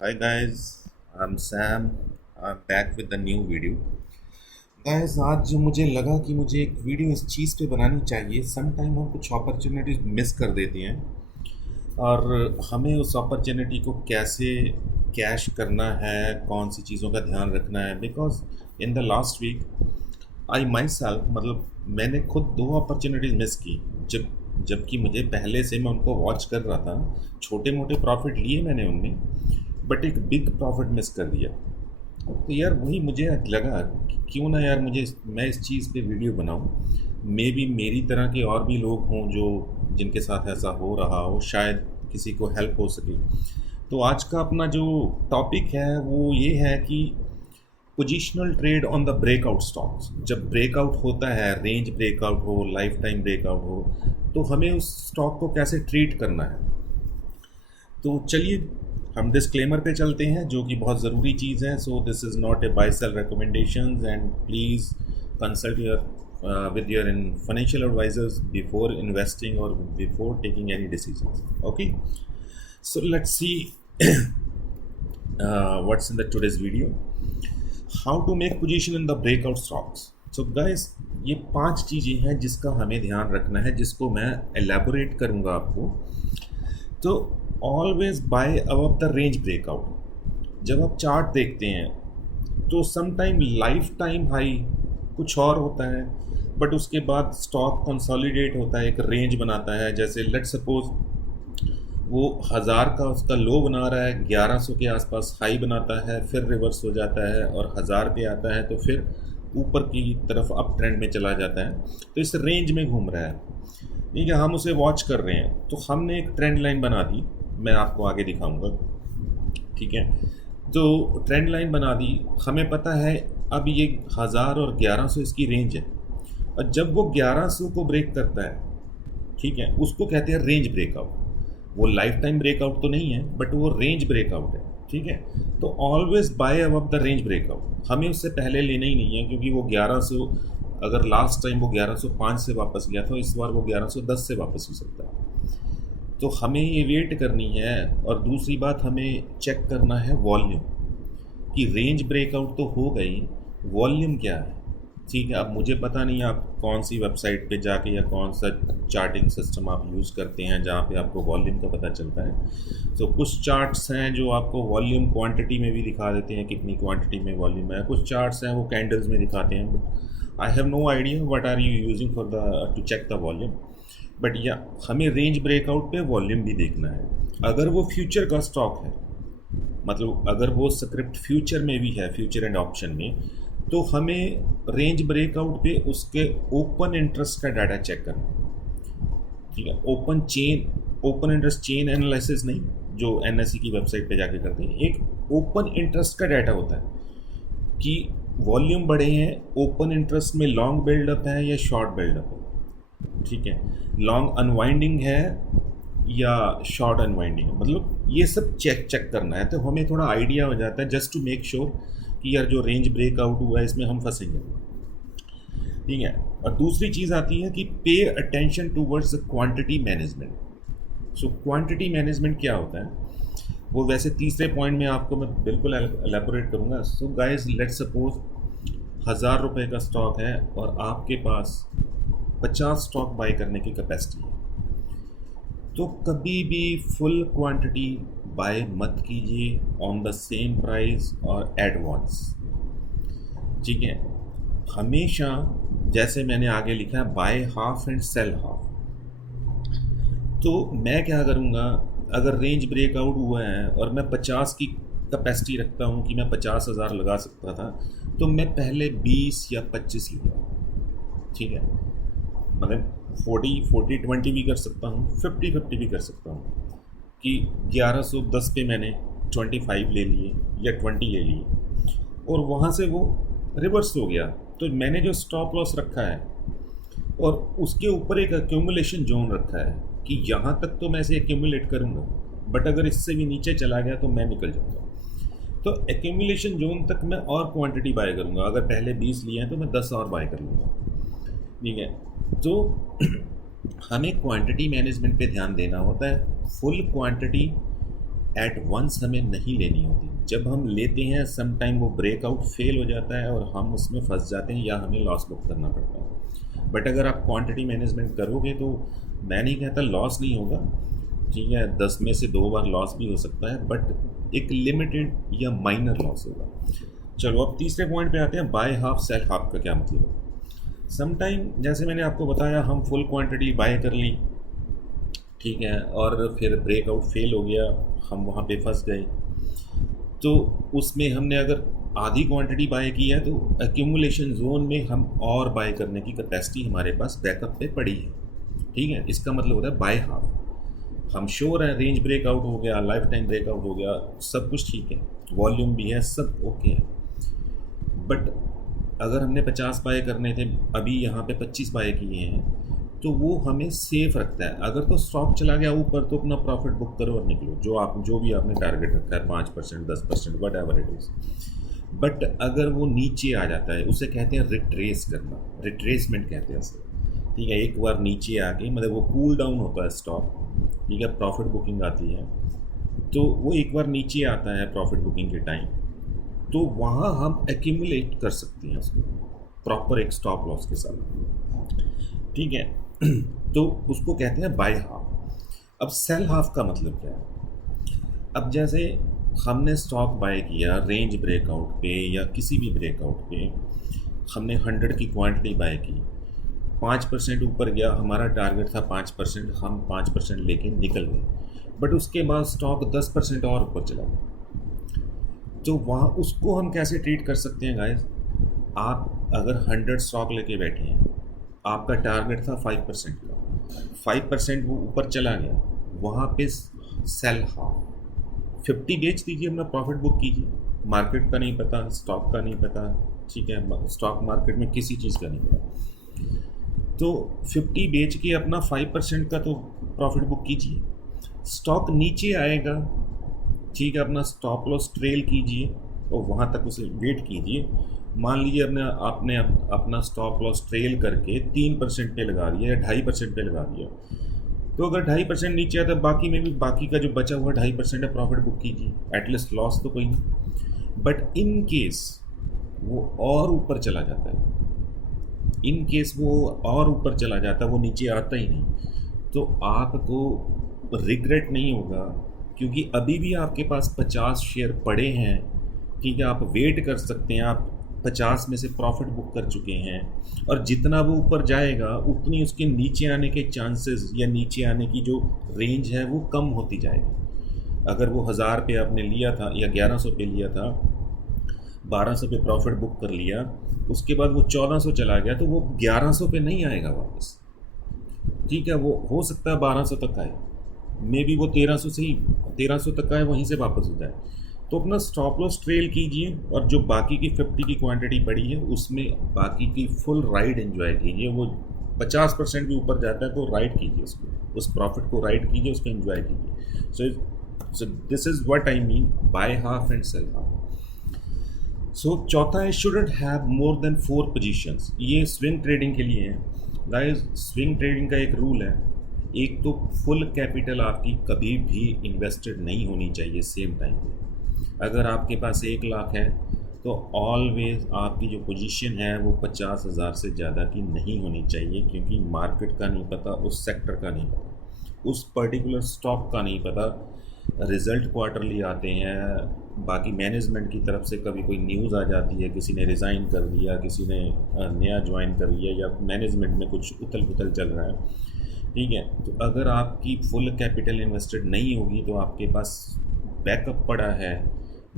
Hi guys, I'm Sam. I'm back with the new video. Guys, आज मुझे लगा कि मुझे एक वीडियो इस चीज़ पे बनानी चाहिए। सम टाइम हम कुछ अपॉर्चुनिटीज मिस कर देते हैं और हमें उस अपॉर्चुनिटी को कैसे कैश करना है, कौन सी चीज़ों का ध्यान रखना है। Because in the last week I myself मतलब मैंने खुद दो अपॉर्चुनिटीज मिस की। जबकि मुझे पहले से मैं उनको वॉच कर रहा था। छोटे मोटे प्रॉफिट लिए मैंने उनमें, बट एक बिग प्रॉफिट मिस कर दिया। तो यार वही मुझे लगा कि क्यों ना यार मैं इस चीज़ पे वीडियो बनाऊं। मे बी मेरी तरह के और भी लोग हों जो जिनके साथ ऐसा हो रहा हो, शायद किसी को हेल्प हो सके। तो आज का अपना जो टॉपिक है वो ये है कि positional trade on the breakout stocks. जब ब्रेकआउट होता है, रेंज ब्रेकआउट हो, लाइफ टाइम ब्रेकआउट हो, तो हमें उस स्टॉक को कैसे ट्रीट करना है। तो चलिए हम डिस्क्लेमर पे चलते हैं, जो कि बहुत ज़रूरी चीज़ है। So this is not a buy sell recommendations and please consult your with your in financial advisors before investing और before taking any decisions. Okay, so let's see what's in the today's video. How to make position in the breakout stocks. So guys, ये 5 चीज़ें हैं जिसका हमें ध्यान रखना है, जिसको मैं एलैबोरेट करूँगा आपको। तो always buy above the range breakout. जब आप चार्ट देखते हैं तो sometime lifetime high कुछ और होता है, बट उसके बाद स्टॉक कंसोलिडेट होता है, एक रेंज बनाता है। जैसे लेट सपोज वो 1000 का उसका लो बना रहा है, 1100 के आसपास हाई बनाता है, फिर रिवर्स हो जाता है और 1000 पे आता है, तो फिर ऊपर की तरफ अप ट्रेंड में चला जाता है। तो इस रेंज में घूम रहा है, ठीक है। हम उसे वॉच कर रहे हैं, तो हमने एक ट्रेंड लाइन बना दी, मैं आपको आगे दिखाऊंगा, ठीक है। तो ट्रेंड लाइन बना दी, हमें पता है अब ये 1000 और 1100 इसकी रेंज है। और जब वो 1100 को ब्रेक करता है, ठीक है, उसको कहते हैं रेंज ब्रेकआउट। वो लाइफ टाइम ब्रेकआउट तो नहीं है, बट वो रेंज ब्रेकआउट है, ठीक है। तो always buy above the range breakout. हमें उससे पहले लेना ही नहीं है, क्योंकि वो 1100, अगर लास्ट टाइम वो 1105 से वापस गया था, इस बार वो 1110 से वापस हो सकता है। तो हमें ये वेट करनी है। और दूसरी बात, हमें चेक करना है वॉल्यूम, कि रेंज ब्रेकआउट तो हो गई, वॉल्यूम क्या है, ठीक है। अब मुझे पता नहीं आप कौन सी वेबसाइट पे जाके या कौन सा चार्टिंग सिस्टम आप यूज़ करते हैं जहाँ पे आपको वॉल्यूम का पता चलता है। तो कुछ चार्ट्स हैं जो आपको वॉल्यूम क्वांटिटी में भी दिखा देते हैं, कितनी क्वांटिटी में वॉल्यूम है। कुछ चार्ट्स हैं वो कैंडल्स में दिखाते हैं, but I have no idea what are you using for the to check the volume. But या हमें रेंज ब्रेकआउट पे वॉल्यूम भी देखना है। अगर वो फ्यूचर का स्टॉक है, मतलब अगर वो स्क्रिप्ट फ्यूचर में भी है, फ्यूचर एंड ऑप्शन में, तो हमें रेंज ब्रेकआउट पे उसके ओपन इंटरेस्ट का डाटा चेक करना है, ठीक है। ओपन इंटरेस्ट चेन एनालिसिस नहीं, जो एनएससी की वेबसाइट पे जाके करते हैं। एक ओपन इंटरेस्ट का डाटा होता है कि वॉल्यूम बढ़े हैं, ओपन इंटरेस्ट में लॉन्ग बिल्डअप है या शॉर्ट बिल्डअप है, ठीक है। लॉन्ग अनवाइंडिंग है या शॉर्ट अनवाइंडिंग है, मतलब ये सब चेक करना है। तो हमें थोड़ा आइडिया हो जाता है, जस्ट टू मेक श्योर कि यार जो रेंज ब्रेकआउट हुआ है इसमें हम फंसेंगे, ठीक है। और दूसरी चीज़ आती है कि pay attention towards quantity management. So quantity management क्या होता है, वो वैसे तीसरे पॉइंट में आपको मैं बिल्कुल एलेबोरेट करूँगा। सो गाइज, लेट सपोज 1000 रुपये का स्टॉक है और आपके पास 50 स्टॉक बाई करने की कैपेसिटी है, तो कभी भी फुल क्वांटिटी बाय मत कीजिए ऑन द सेम प्राइस और एट वंस, ठीक है। हमेशा, जैसे मैंने आगे लिखा है, buy half and sell half. तो मैं क्या करूँगा, अगर रेंज ब्रेकआउट हुआ है और मैं 50 की कैपेसिटी रखता हूँ कि मैं 50,000 लगा सकता था, तो मैं पहले 20 या 25 लूँगा, ठीक है। मतलब 40-40-20 भी कर सकता हूँ, 50-50 भी कर सकता हूँ, कि 1110 पे मैंने 25 ले लिए या 20 ले लिए और वहाँ से वो रिवर्स हो गया, तो मैंने जो स्टॉप लॉस रखा है और उसके ऊपर एक एक्यूमुलेशन जोन रखा है कि यहाँ तक तो मैं इसे एक्यूमुलेट करूँगा, बट अगर इससे भी नीचे चला गया तो मैं निकल जाऊँगा। तो एक्यूमुलेशन जोन तक मैं और क्वांटिटी बाय करूँगा। अगर पहले 20 लिए हैं तो मैं 10 और बाय कर लूँगा, ठीक है। तो हमें क्वांटिटी मैनेजमेंट पे ध्यान देना होता है। फुल क्वांटिटी एट वंस हमें नहीं लेनी होती। जब हम लेते हैं सम टाइम वो ब्रेकआउट फेल हो जाता है और हम उसमें फंस जाते हैं या हमें लॉस बुक करना पड़ता है। बट अगर आप क्वांटिटी मैनेजमेंट करोगे तो मैं नहीं कहता लॉस नहीं होगा, ठीक है, 10 में से 2 बार लॉस भी हो सकता है, बट एक लिमिटेड या माइनर लॉस होगा। चलो अब तीसरे पॉइंट पे आते हैं, बाय हाफ सेल हाफ का क्या मतलब है। सम टाइम जैसे मैंने आपको बताया हम फुल क्वांटिटी बाय कर ली, ठीक है, और फिर ब्रेकआउट फेल हो गया, हम वहाँ पे फंस गए, तो उसमें हमने अगर आधी क्वांटिटी बाय की है तो एक्यूमुलेशन जोन में हम और बाय करने की कैपेसिटी हमारे पास बैकअप पे पड़ी है, ठीक है। इसका मतलब होता है बाय हाफ। हम श्योर हैं रेंज ब्रेकआउट हो गया, लाइफ टाइम ब्रेकआउट हो गया, सब कुछ ठीक है, वॉल्यूम भी है, सब ओके है, बट अगर हमने 50 बाय करने थे, अभी यहाँ पे 25 बाय किए हैं, तो वो हमें सेफ रखता है। अगर तो स्टॉक चला गया ऊपर तो अपना प्रॉफिट बुक करो और निकलो, जो भी आपने टारगेट रखा है 5% 10% what ever it is. But अगर वो नीचे आ जाता है, उसे कहते हैं रिट्रेस करना, रिट्रेसमेंट कहते हैं उसे, ठीक है। एक बार नीचे आके मतलब वो कूल डाउन होता है स्टॉक, ठीक है, प्रॉफिट बुकिंग आती है, तो वो एक बार नीचे आता है प्रॉफिट बुकिंग के टाइम, तो वहाँ हम एक्यूमुलेट कर सकते हैं उसको प्रॉपर एक स्टॉप लॉस के साथ, ठीक है। तो उसको कहते हैं बाय हाफ। अब सेल हाफ का मतलब क्या है। अब जैसे हमने स्टॉक बाय किया रेंज ब्रेकआउट पे या किसी भी ब्रेकआउट पे, हमने 100 की क्वांटिटी बाय की, 5% ऊपर गया, हमारा टारगेट था 5%, हम 5% लेके निकल गए, बट उसके बाद स्टॉक 10% और ऊपर चला गया, तो वहाँ उसको हम कैसे ट्रीट कर सकते हैं गाइस। आप अगर 100 स्टॉक लेके बैठे हैं, आपका टारगेट था 5% का, 5% वो ऊपर चला गया, वहाँ पे सेल हाफ 50 बेच दीजिए, अपना प्रॉफिट बुक कीजिए। मार्केट का नहीं पता, स्टॉक का नहीं पता, ठीक है, स्टॉक मार्केट में किसी चीज़ का नहीं पता, तो 50 बेच के अपना 5% का तो प्रॉफिट बुक कीजिए। स्टॉक नीचे आएगा, ठीक है, अपना स्टॉप लॉस ट्रेल कीजिए और वहाँ तक उसे वेट कीजिए। मान लीजिए आपने अपना स्टॉप लॉस ट्रेल करके 3% पे लगा दिया या 2.5% पे लगा दिया, तो अगर 2.5% नीचे आता है, बाकी में भी बाकी का जो बचा हुआ 2.5% है प्रॉफिट बुक कीजिए, एटलीस्ट लॉस तो कोई नहीं। बट इन केस वो और ऊपर चला जाता है, इन केस वो और ऊपर चला जाता है, वो नीचे आता ही नहीं, तो आपको रिग्रेट नहीं होगा, क्योंकि अभी भी आपके पास 50 शेयर पड़े हैं, ठीक है, आप वेट कर सकते हैं, आप 50 में से प्रॉफिट बुक कर चुके हैं, और जितना वो ऊपर जाएगा उतनी उसके नीचे आने के चांसेस या नीचे आने की जो रेंज है वो कम होती जाएगी। अगर वो 1000 पे आपने लिया था या 1100 पे लिया था, 1200 पे प्रॉफिट बुक कर लिया, उसके बाद वो 1400 चला गया, तो वो 1100 पे नहीं आएगा वापस, ठीक है, वो हो सकता है 1200 तक आए, मे बी वो 1300 तक आए, वहीं से वापस हो जाए। तो अपना स्टॉप लॉस ट्रेल कीजिए, और जो बाकी की 50 की क्वांटिटी पड़ी है उसमें बाकी की फुल राइड एंजॉय कीजिए। वो 50% भी ऊपर जाता है तो राइड कीजिए उसको, उस प्रॉफिट को राइड कीजिए, उसको एंजॉय कीजिए। So this is what I mean buy half and sell half. So चौथा है, shouldn't have more than 4 positions. ये स्विंग ट्रेडिंग के लिए है गाइस। स्विंग ट्रेडिंग का एक रूल है, एक तो फुल कैपिटल आपकी कभी भी इन्वेस्टेड नहीं होनी चाहिए सेम टाइम पे। अगर आपके पास 1 लाख है तो ऑलवेज आपकी जो पोजीशन है वो 50,000 से ज़्यादा की नहीं होनी चाहिए, क्योंकि मार्केट का नहीं पता, उस सेक्टर का नहीं पता, उस पर्टिकुलर स्टॉक का नहीं पता। रिज़ल्ट क्वार्टरली आते हैं, बाकी मैनेजमेंट की तरफ से कभी कोई न्यूज़ आ जाती है, किसी ने रिज़ाइन कर दिया, किसी ने नया ज्वाइन कर लिया, या मैनेजमेंट में कुछ उथल पुथल चल रहा है, ठीक है। तो अगर आपकी फुल कैपिटल इन्वेस्टेड नहीं होगी तो आपके पास बैकअप पड़ा है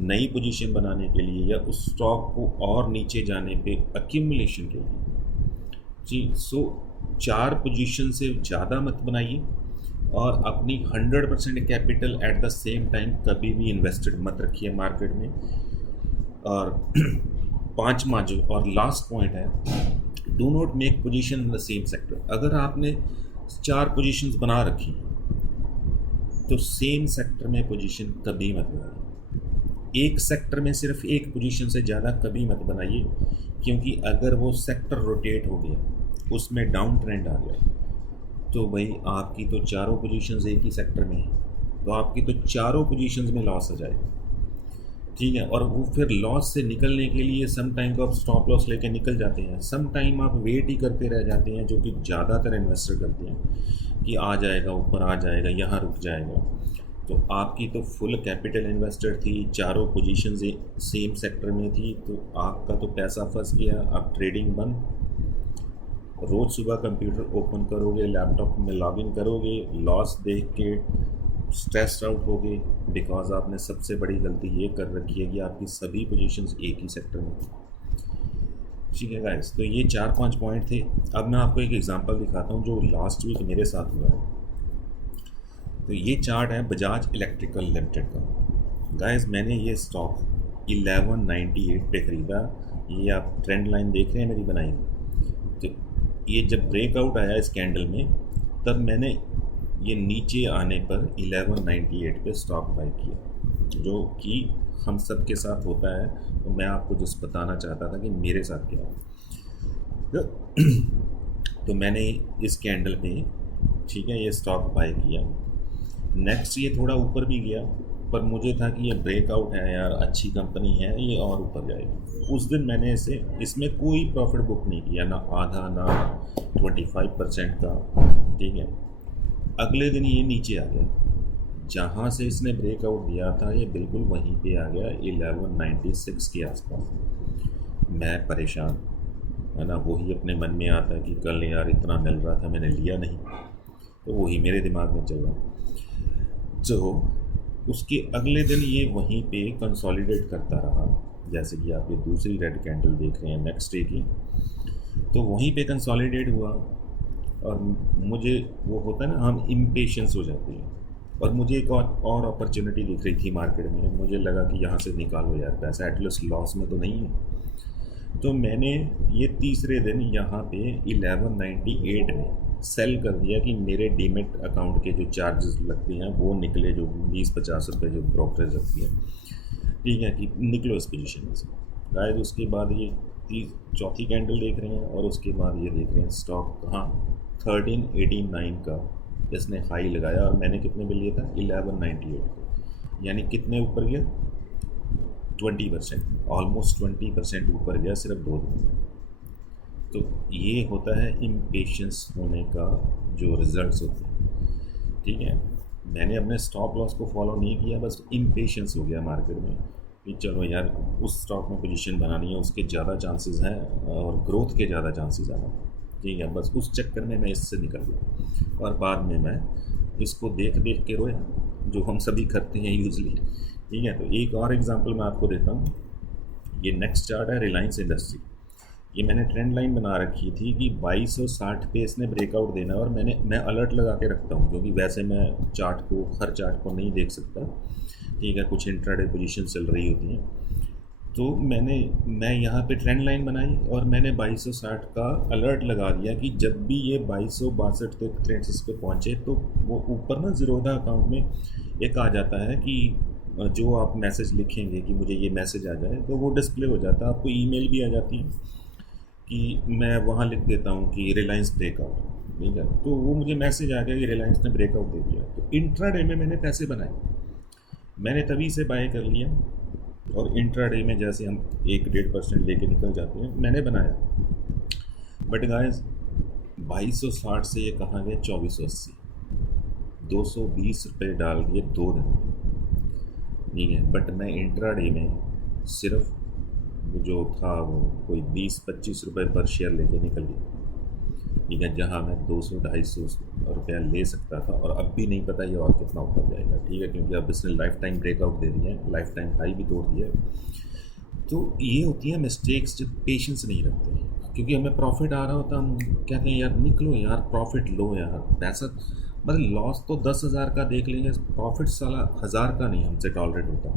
नई पोजीशन बनाने के लिए या उस स्टॉक को और नीचे जाने पे एक्यूमुलेशन के लिए जी। सो 4 पोजीशन से ज़्यादा मत बनाइए, और अपनी 100% capital at the same time कभी भी इन्वेस्टेड मत रखिए मार्केट में। और 5वां जो और लास्ट पॉइंट है, do not make position in the same sector. अगर आपने 4 पोजीशंस बना रखी तो सेम सेक्टर में पोजीशन कभी मत बनाइए। एक सेक्टर में सिर्फ एक पोजीशन से ज़्यादा कभी मत बनाइए, क्योंकि अगर वो सेक्टर रोटेट हो गया, उसमें डाउन ट्रेंड आ गया, तो भाई आपकी तो चारों पोजीशंस एक ही सेक्टर में हैं, तो आपकी तो चारों पोजीशंस में लॉस हो जाएगा, ठीक है। और वो फिर लॉस से निकलने के लिए सम टाइम तो आप स्टॉप लॉस लेके निकल जाते हैं, सम टाइम आप वेट ही करते रह जाते हैं, जो कि ज़्यादातर इन्वेस्टर करते हैं कि आ जाएगा, ऊपर आ जाएगा, यहाँ रुक जाएगा। तो आपकी तो फुल कैपिटल इन्वेस्टर थी, चारों पोजीशन सेम सेक्टर में थी, तो आपका तो पैसा फंस गया। आप ट्रेडिंग बंद, रोज़ सुबह कंप्यूटर ओपन करोगे, लैपटॉप में लॉगिन करोगे, लॉस देख के स्ट्रेस आउट हो गए, बिकॉज आपने सबसे बड़ी गलती ये कर रखी है कि आपकी सभी पोजीशंस एक ही सेक्टर में थी, ठीक है गाइस। तो ये 4-5 पॉइंट थे। अब मैं आपको एक एग्जांपल दिखाता हूँ जो लास्ट वीक मेरे साथ हुआ है। तो ये चार्ट है बजाज इलेक्ट्रिकल लिमिटेड का। गाइस मैंने ये स्टॉक 1198 पे ख़रीदा। ये आप ट्रेंड लाइन देख रहे हैं मेरी बनाई। तो ये जब ब्रेकआउट आया इस कैंडल में, तब मैंने ये नीचे आने पर 1198 पे स्टॉक बाय किया, जो कि हम सब के साथ होता है। तो मैं आपको जस्ट बताना चाहता था कि मेरे साथ क्या है। तो मैंने इस कैंडल पे, ठीक है, ये स्टॉक बाय किया। नेक्स्ट ये थोड़ा ऊपर भी गया, पर मुझे था कि ये ब्रेकआउट है यार, अच्छी कंपनी है, ये और ऊपर जाएगी। उस दिन मैंने इसमें कोई प्रॉफिट बुक नहीं किया, ना आधा ना 25% का, ठीक है। अगले दिन ये नीचे आ गया, जहाँ से इसने ब्रेकआउट दिया था ये बिल्कुल वहीं पे आ गया 1196 के आसपास। मैं परेशान, है ना। वही अपने मन में आता है कि कल यार इतना मिल रहा था मैंने लिया नहीं, तो वही मेरे दिमाग में चल रहा। तो उसके अगले दिन ये वहीं पे कंसोलिडेट करता रहा, जैसे कि आप ये दूसरी रेड कैंडल देख रहे हैं नेक्स्ट डे की। तो वहीं पे कंसोलिडेट हुआ, और मुझे वो होता है ना, हम इम्पेशंस हो जाते हैं। और मुझे एक और अपॉर्चुनिटी दिख रही थी मार्केट में, मुझे लगा कि यहाँ से निकालो यार पैसा, एटलीस्ट लॉस में तो नहीं है। तो मैंने ये तीसरे दिन यहाँ पे 1198 में सेल कर दिया कि मेरे डीमेट अकाउंट के जो चार्जेस लगते हैं वो निकले, जो 20-50 रुपये जो ब्रोकरेज लगती है, ठीक है, कि निकलो इस पोजीशन में से। गाइस उसके बाद ये चौथी कैंडल देख रहे हैं, और उसके बाद ये देख रहे हैं स्टॉक कहाँ 1389 का इसने हाई लगाया, और मैंने कितने पे लिया था 1198 को, यानी कितने ऊपर गया 20%, ऑलमोस्ट 20% ऊपर गया सिर्फ 2 दिन में। तो ये होता है इम्पेशंस होने का जो रिजल्ट्स होते हैं, ठीक है। मैंने अपने स्टॉप लॉस को फॉलो नहीं किया, बस इम्पेशंस हो गया मार्केट में कि चलो यार उस स्टॉक में पोजीशन बनानी है, उसके ज़्यादा चांसेस हैं और ग्रोथ के ज़्यादा चांसेस आ रहे हैं, ठीक है। बस उस चक्कर में मैं इससे निकल गया, और बाद में मैं इसको देख देख के रोया, जो हम सभी करते हैं यूजली, ठीक है। तो एक और एग्जांपल मैं आपको देता हूँ। ये नेक्स्ट चार्ट है रिलायंस इंडस्ट्री। ये मैंने ट्रेंड लाइन बना रखी थी कि 2260 पे इसने ब्रेकआउट देना है, और मैं अलर्ट लगा के रखता हूँ, क्योंकि वैसे मैं हर चार्ट को नहीं देख सकता, ठीक है, कुछ इंट्राडे पोजीशन चल रही होती हैं। तो मैं यहाँ पे ट्रेंड लाइन बनाई, और मैंने 2260 का अलर्ट लगा दिया कि जब भी ये 2262 तक ट्रेंड्स इस पे पहुँचे, तो वो ऊपर ना ज़ीरोधा अकाउंट में एक आ जाता है कि जो आप मैसेज लिखेंगे कि मुझे ये मैसेज आ जाए, तो वो डिस्प्ले हो जाता है, आपको ईमेल भी आ जाती है कि मैं वहाँ लिख देता हूँ कि रिलायंस ब्रेकआउट, ठीक है। तो वो मुझे मैसेज आ गया कि रिलायंस ने ब्रेकआउट दे दिया। तो इंट्राडे में मैंने पैसे बनाए, मैंने तभी से बाय कर लिया, और इंट्राडे में जैसे हम 1-1.5% लेके निकल जाते हैं, मैंने बनाया। बट गाइस 2260 से ये कहाँ गए 2480, 220 रुपये डाल दिए 2 दिन में, ठीक है। बट मैं इंट्राडे में सिर्फ जो था वो कोई 20-25 रुपये पर शेयर लेके निकल गया, ठीक है, जहाँ मैं 200-250 रुपया ले सकता था, और अब भी नहीं पता ये और कितना ऊपर जाएगा, ठीक है, क्योंकि अब इसने लाइफ टाइम ब्रेकआउट दे दिया है, लाइफ टाइम हाई भी तोड़ दिया है। तो ये होती है मिस्टेक्स जब पेशेंस नहीं रखते, क्योंकि हमें प्रॉफिट आ रहा होता, हम कहते हैं यार निकलो यार, प्रॉफिट लो यार, पैसा मतलब लॉस तो 10,000 का देख लेंगे, प्रॉफिट साला 1000 का नहीं हमसे टॉलरेट होता।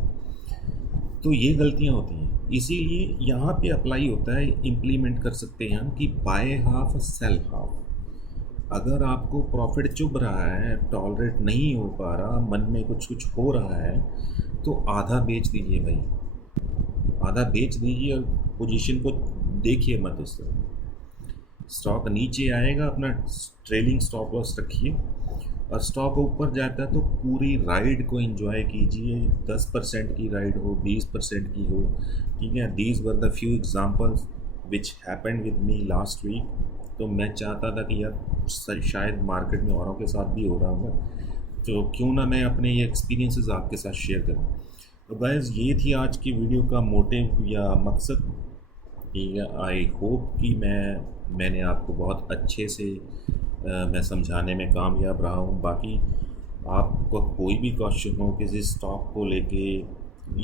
तो ये गलतियाँ होती हैं, इसीलिए यहाँ पे अप्लाई होता है, इम्प्लीमेंट कर सकते हैं हम कि बाय हाफ सेल हाफ। अगर आपको प्रॉफिट चुभ रहा है, टॉलरेट नहीं हो पा रहा, मन में कुछ कुछ हो रहा है, तो आधा बेच दीजिए भाई, आधा बेच दीजिए, और पोजीशन को देखिए मत उस तरह। स्टॉक नीचे आएगा, अपना ट्रेलिंग स्टॉप लॉस रखिए, और स्टॉक ऊपर जाता है तो पूरी राइड को एंजॉय कीजिए, 10% की राइड हो, 20% की हो, ठीक है। These were the few examples which happened with me last week. तो मैं चाहता था कि यार शायद मार्केट में औरों के साथ भी हो रहा होगा, तो क्यों ना मैं अपने ये एक्सपीरियंसेस आपके साथ शेयर करूं। तो गाइस ये थी आज की वीडियो का मोटिव या मकसद। आई होप कि मैंने आपको बहुत अच्छे से मैं समझाने में कामयाब रहा हूँ। बाकी आपको कोई भी क्वेश्चन हो किसी स्टॉक को लेके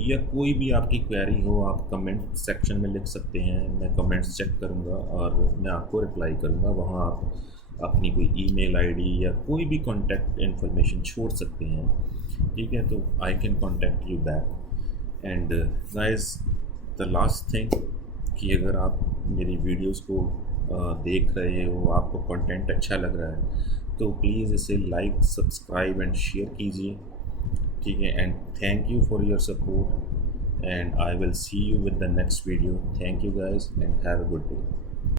या कोई भी आपकी क्वेरी हो, आप कमेंट सेक्शन में लिख सकते हैं। मैं कमेंट्स चेक करूँगा और मैं आपको रिप्लाई करूँगा। वहाँ आप अपनी कोई ईमेल आईडी या कोई भी कॉन्टैक्ट इन्फॉर्मेशन छोड़ सकते हैं, ठीक है। तो I can contact you back. And guys the last thing कि अगर आप मेरी वीडियोस को देख रहे हो, आपको कंटेंट अच्छा लग रहा है, तो प्लीज़ इसे लाइक, सब्सक्राइब एंड शेयर कीजिए, ठीक है। And thank you for your support and I will see you with the next video. Thank you guys and have a good day.